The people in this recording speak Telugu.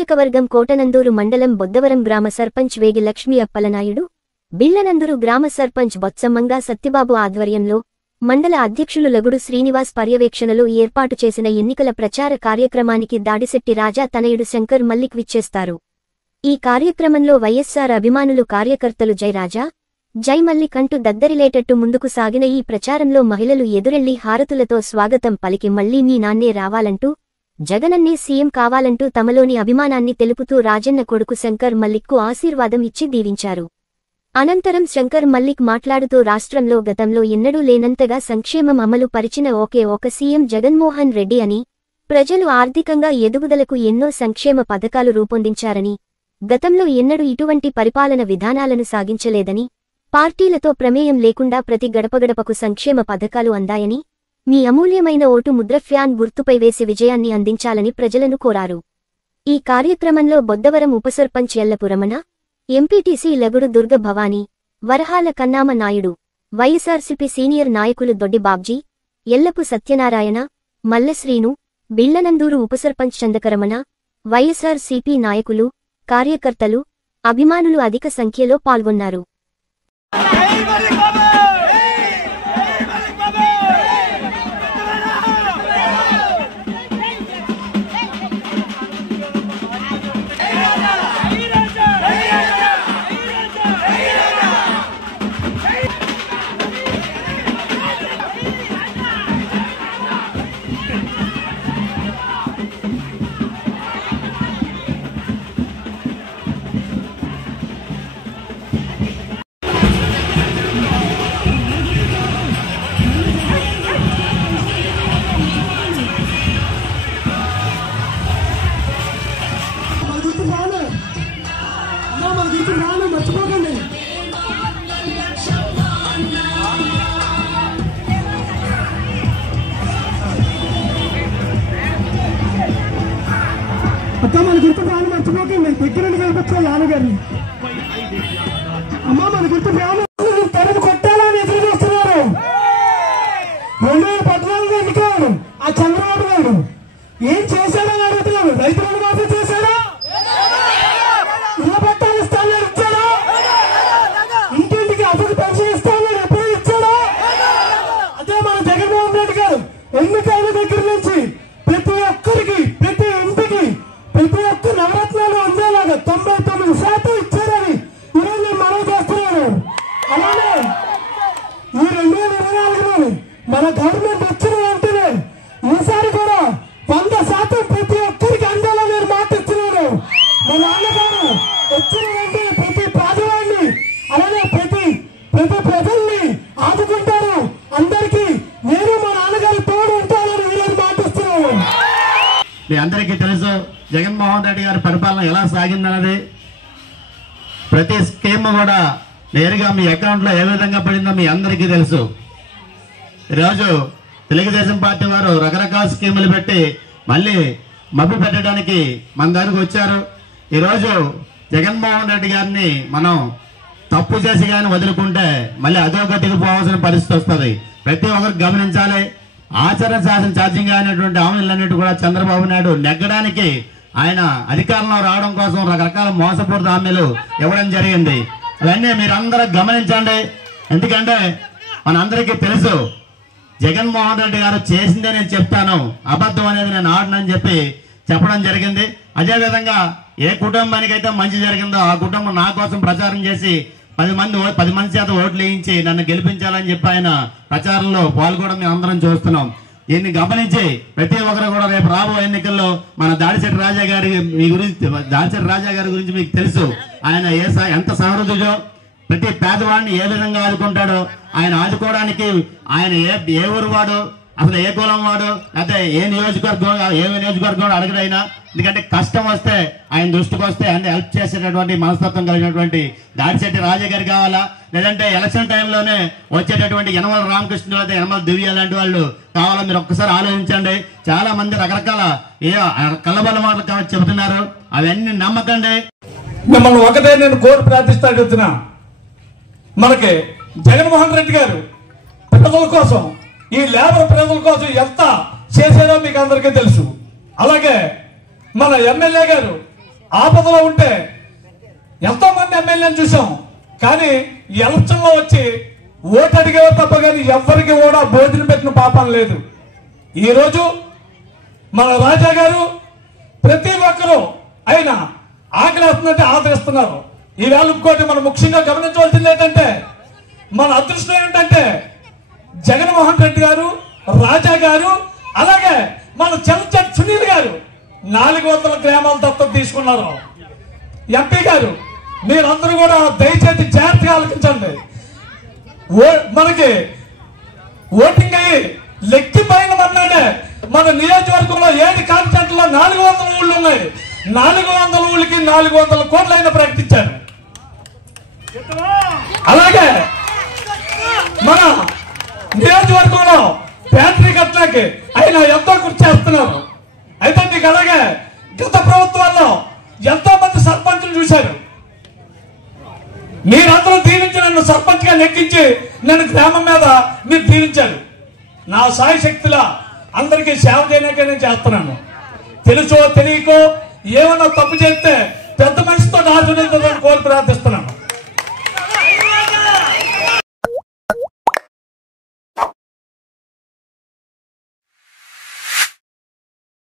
నియోజకవర్గం కోటనందూరు మండలం బొద్దవరం గ్రామ సర్పంచ్ వేగి లక్ష్మీ అప్పలనాయుడు, బిళ్లనందూరు గ్రామ సర్పంచ్ బొత్సమ్మంగా సత్యబాబు ఆధ్వర్యంలో మండల అధ్యక్షులు లగుడు శ్రీనివాస్ పర్యవేక్షణలో ఏర్పాటు చేసిన ఎన్నికల ప్రచార కార్యక్రమానికి దాడిశెట్టి రాజా తనయుడు శంకర్ మల్లిక్ విచ్చేస్తారు. ఈ కార్యక్రమంలో వైఎస్సార్ అభిమానులు కార్యకర్తలు జై రాజా, జై మల్లిక్ అంటూ దద్దరిలేటట్టు ముందుకు సాగిన ఈ ప్రచారంలో మహిళలు ఎదురెళ్లి హారతులతో స్వాగతం పలికి మళ్లీ మీ నాన్నే రావాలంటూ, జగనన్నే సీఎం కావాలంటూ తమలోని అభిమానాన్ని తెలుపుతూ రాజన్న కొడుకు శంకర్ మల్లిక్కు ఆశీర్వాదం ఇచ్చి దీవించారు. అనంతరం శంకర్ మల్లిక్ మాట్లాడుతూ రాష్ట్రంలో గతంలో ఎన్నడూ లేనంతగా సంక్షేమం అమలు పరిచిన ఒకే ఒక సీఎం జగన్మోహన్ రెడ్డి అని, ప్రజలు ఆర్థికంగా ఎదుగుదలకు ఎన్నో సంక్షేమ పథకాలు రూపొందించారని, గతంలో ఎన్నడూ ఇటువంటి పరిపాలన విధానాలను సాగించలేదని, పార్టీలతో ప్రమేయం లేకుండా ప్రతి గడపగడపకు సంక్షేమ పథకాలు అందాయని, మీ అమూల్యమైన ఓటు ముద్ర ఫ్యాన్ గుర్తుపై వేసి విజయాన్ని అందించాలని ప్రజలను కోరారు. ఈ కార్యక్రమంలో బొద్దవరం ఉపసర్పంచ్ ఎల్లపురమణ, ఎంపీటీసీ లగుడు దుర్గ భవానీ, వరహాల కన్నామ నాయుడు, వైఎస్ఆర్సీపీ సీనియర్ నాయకులు దొడ్డి బాబ్జీ, ఎల్లపు సత్యనారాయణ, మల్లశ్రీను, బిళ్లనందూరు ఉపసర్పంచ్ చందకరమణ, వైఎస్ఆర్సీపీ నాయకులు, కార్యకర్తలు, అభిమానులు అధిక సంఖ్యలో పాల్గొన్నారు. అక్క మన గుర్తు ప్రాణం మర్చిపోకండి, దగ్గర కనిపించాలి నాన్నగారిని. అమ్మ మన గుర్తు ప్రాణం తరపు కొట్టాలని ఎదురు చూస్తున్నారు. 2014 ఎన్నికలు ఆ చంద్రబాబు నాయుడు ఏం చేశాడని అడుగుతున్నాను. రైతులను మాఫీ చేశాడా? ఇళ్ల పట్టాలు ఇస్తానని ఇచ్చాడా? ఇంటింటికి అసలు పెన్షన్ ఇస్తానని ఎప్పుడు ఇచ్చాడా? అదే మన జగన్మోహన్ రెడ్డి గారు ఎన్నికైన దగ్గర నుంచి ప్రతి ఒక్కరికి, ప్రతి ఇంటికి, ప్రతి ఒక్క నవరత్నాలు అందేలాగా 99% ఇచ్చారని ఈరోజు నేను మనవి చేస్తున్నాను. అలానే ఈ 2024 మన గవర్నమెంట్ వచ్చిన వెంటనే ఈసారి కూడా 100% ప్రతి ఒక్కరికి అందేలా నేను మాటిస్తున్నాను. మా నాన్నగారు వచ్చిన వెంటనే ప్రతి పేదవాడిని, అలానే ప్రతి ప్రజల్ని ఆదుకుంటారు. అందరికీ నేను మా నాన్నగారు తోడు ఉంటానని ఈరోజు మాటిస్తున్నాను. మీ అందరికీ తెలుసు జగన్మోహన్ రెడ్డి గారి పరిపాలన ఎలా సాగిందన్నది. ప్రతి స్కీమ్ కూడా నేరుగా మీ అకౌంట్లో ఏ విధంగా పడిందో మీ అందరికీ తెలుసు. ఈరోజు తెలుగుదేశం పార్టీ వారు రకరకాల స్కీములు పెట్టి మళ్ళీ మభ్య పెట్టడానికి మన దగ్గరకు వచ్చారు. ఈరోజు జగన్మోహన్ రెడ్డి గారిని మనం తప్పు చేసి కానీ వదులుకుంటే మళ్ళీ అధోగతికి పోవాల్సిన పరిస్థితి వస్తుంది. ప్రతి ఒక్కరు గమనించాలి. ఆచరణ శాసన ఛార్జింగ్ అయినటువంటి హామీలన్నిటి కూడా చంద్రబాబు నాయుడు నెగ్గడానికి, ఆయన అధికారంలో రావడం కోసం రకరకాల మోసపూరిత హామీలు ఇవ్వడం జరిగింది. అవన్నీ మీరందరూ గమనించండి. ఎందుకంటే మనందరికీ తెలుసు జగన్మోహన్ రెడ్డి గారు చేసిందే నేను చెప్తాను, అబద్ధం అనేది నేను ఆడనని చెప్పి చెప్పడం జరిగింది. అదేవిధంగా ఏ కుటుంబానికి అయితే మంచి జరిగిందో ఆ కుటుంబం నా కోసం ప్రచారం చేసి 10 మంది చేత ఓట్లు వేయించి నన్ను గెలిపించాలని చెప్పి ఆయన ప్రచారంలో పాల్గొనడం మేము అందరం చూస్తున్నాం. దీన్ని గమనించి ప్రతి ఒక్కరు కూడా రేపు రాబోయే ఎన్నికల్లో మన దాడిశెట్టి రాజా గారి గురించి మీకు తెలుసు. ఆయన ఎంత సమృద్ధిజో, ప్రతి పేదవాడిని ఏ విధంగా ఆదుకుంటాడో, ఆయన ఆదుకోవడానికి ఆయన ఏ ఊరు వాడు, అసలు ఏ కులం వాడు, లేకపోతే ఏ నియోజకవర్గం అడగడైనా. ఎందుకంటే కష్టం వస్తే ఆయన దృష్టికి వస్తే అన్ని హెల్ప్ చేసేటటువంటి మనస్తత్వం కలిగినటువంటి దాడిశెట్టి రాజా గారు కావాలా, లేదంటే ఎలక్షన్ టైంలోనే వచ్చేటటువంటి యనమల రామకృష్ణ లేదా యనమల దివ్య లాంటి వాళ్ళు కావాలా? మీరు ఒక్కసారి ఆలోచించండి. చాలా మంది రకరకాల కళ్ళబల్ల మాటలు కాబట్టి చెబుతున్నారు, అవన్నీ నమ్మకండి. మిమ్మల్ని ఒకటే నేను కోరి ప్రార్థిస్తున్నా, మనకి జగన్మోహన్ రెడ్డి గారు ప్రజల కోసం, ఈ లేబర్ ప్రజల కోసం ఎంత చేశారో మీకు అందరికీ తెలుసు. అలాగే మన ఎమ్మెల్యే గారు ఆపదలో ఉంటే ఎంతో మంది ఎమ్మెల్యేలను చూసాం, కానీ ఎలక్షన్ లో వచ్చి ఓటు అడిగేవారు తప్ప కానీ ఎవరికి కూడా భోజనం పెట్టిన పాపం లేదు. ఈరోజు మన రాజా గారు ప్రతి ఒక్కరూ ఆయన ఆకలిస్తుందంటే ఆదరిస్తున్నారు. ఈవేళ ఇంకోటి మనం ముఖ్యంగా గమనించవలసింది ఏంటంటే, మన అదృష్టం ఏంటంటే జగన్మోహన్ రెడ్డి గారు, రాజా గారు, అలాగే మన చలచట్ సునీల్ గారు 400 గ్రామాల దత్తత తీసుకున్నారు. ఎంపీ గారు మీరందరూ కూడా దయచేసి జాగ్రత్తగా ఆలోచించండి. మనకి ఓటింగ్ అయ్యి లెక్కిపోయిన మన్నాడే మన నియోజకవర్గంలో 7 కాన్స్టిట్యూన్సీలో 400 ఊళ్ళు ఉన్నాయి. 400 ఊళ్ళకి 400 కోట్లు అయినా ప్రకటించారు. అలాగే మన నియోజకవర్గంలో బ్యాటరీ కట్టడానికి ఆయన ఎంతో కృషి చేస్తున్నారు. అయితే మీకు అలాగే గత ప్రభుత్వాల్లో ఎంతో మంది సర్పంచులు చూశారు. మీరందరూ దీవించి నన్ను సర్పంచ్ గా నెక్కించి నన్ను గ్రామం మీద మీరు దీవించారు. నా సాయి శక్తిలా అందరికీ సేవ చేయడానికే నేను చేస్తున్నాను. తెలుసో తెలియకో ఏమన్నా తప్పు చేస్తే పెద్ద మనిషితో ఆశీర్వదించాలని కోరి ప్రార్థిస్తున్నాను.